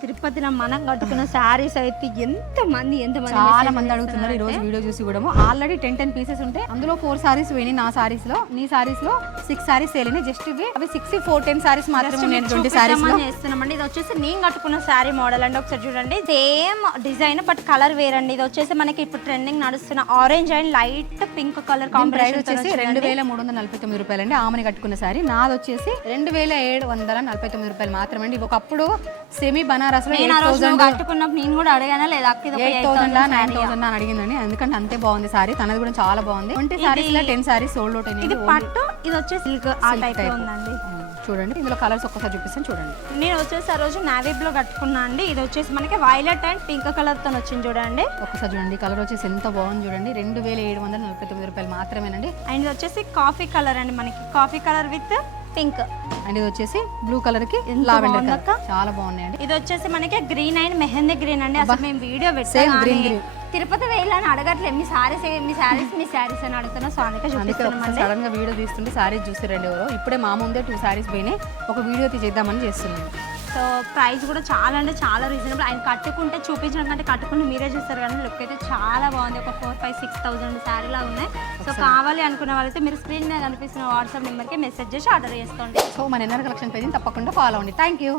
తిరుపతిలో మనం కట్టుకున్న శారీస్ అయితే ఎంతమంది చాలా మంది అడుగుతున్నారు ఈ రోజు వీడియో చూసి కూడా. ఆల్రెడీ 10 పీసెస్ ఉంటే అందులో 4 సారీస్ పోయినాయి నా సారీస్ లో. నీ సారీస్ లో 6 సారీస్ వెళ్ళినాయి. జస్ట్ ఇవి అవి 10 సారీస్ మాత్రమే ఉన్నాయి 20 సారీస్ లో చేస్తున్నామండి. ఇది వచ్చేసి నేను కట్టుకున్న శారీ మోడల్ అండి. ఒకసారి చూడండి, సేమ్ డిజైన్ బట్ కలర్ వేరండి. ఇది వచ్చేసి మనకి ఇప్పుడు ట్రెండింగ్ నడుస్తున్న orange and light pink colour combination వచ్చేసి 2349 రూపాయలు అండి. ఆమెని కట్టుకున్న సారీ. నాది వచ్చేసి 2749 రూపాయలు మాత్రమే అండి. ఒకప్పుడు సెమీ బనారస్ లో 8000 కట్టుకున్నప్పుడు నేను కూడా అడిగానా లేదా 8000 9000 అని అడిగిందండి. ఎందుకంటే అంతే బాగుంది సారీ. తనది కూడా చాలా బాగుంది. 20 సారీస్ లో 10 సారీస్ సోల్డ్ అవుట్ అయినాయి. ఇది పట్టు, ఇది వచ్చేసి సిల్క్ ఆ టైప్ లో ఉందండి. చూడండి ఇందులో కలర్స్ ఒక్కసారి చూపిస్తాను చూడండి. నేను వచ్చేసి ఆ రోజు నావీ బ్లూ కట్టుకున్నా అండి. ఇది వచ్చేసి మనకి వైలెట్ అండ్ పింక్ కలర్ తో వచ్చింది చూడండి. ఒక్కసారి చూడండి కలర్ వచ్చేసి ఎంత బాగుంది చూడండి. 2749 రూపాయలు మాత్రమేనండి. అండ్ ఇది వచ్చేసి కాఫీ కలర్ అండి, మనకి coffee colour with pink. And ఇది వచ్చేసి బ్లూ కలర్ కి లావెండర్ కలర్ చాలా బాగున్నాయండి. ఇది వచ్చేసి మనకి గ్రీన్ అండ్ మెహందీ గ్రీన్ అండి. అసలు మేము వీడియో పెట్టాము తిరుపతి వేయాలని అడగట్లేదు. మీ సారీస్ అని అడుగుతున్నా. సో అందుకే సడన్ గా వీడియో తీస్తుంటే సారీస్ చూసారండి ఎవరో. ఇప్పుడే మా ముందే 2 సారీస్ పోయినాయి. ఒక వీడియో తీసేద్దామని చేస్తున్నాను. సో ప్రైస్ కూడా చాలా అంటే చాలా రీజనబుల్. ఆయన కట్టుకుంటే చూపించడం కంటే కట్టుకుంటే మీరే చూస్తారు కానీ లుక్ అయితే చాలా బాగుంది. ఒక 4,000-6,000 శారీలా ఉన్నాయి. సో కావాలి అనుకున్న వాళ్ళైతే మీరు స్క్రీన్ మీద కనిపిస్తున్న వాట్సాప్ నెంబర్కి మెసేజ్ చేసి ఆర్డర్ చేసుకోండి. సో మన ఎన్ఆర్ కలెక్షన్ పేజ్ని తప్పకుండా ఫాలో అవ్వండి. Thank you.